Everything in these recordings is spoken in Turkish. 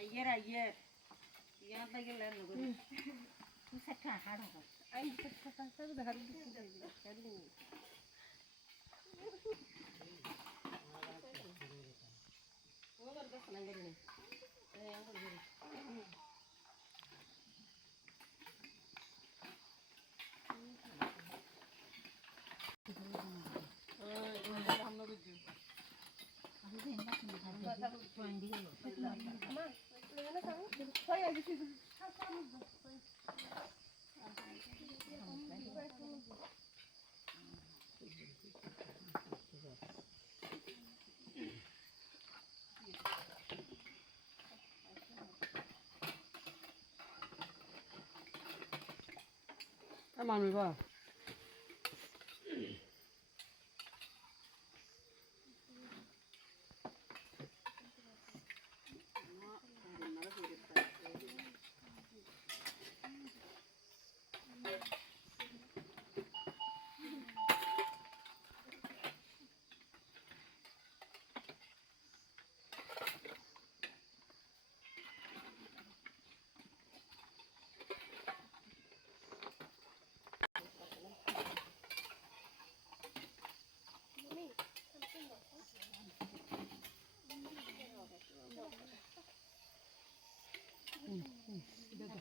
ஐயர் ஐயர் ஏன் பையன் ಸಕ್ಕಾ ಹಾಡೋದು ಐದು ಸಕ್ಕದ ಹರಿದು ಹೋಗರ್ಬೇಕು ನಂಗೆ Tamam mı bak?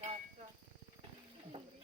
자, 자.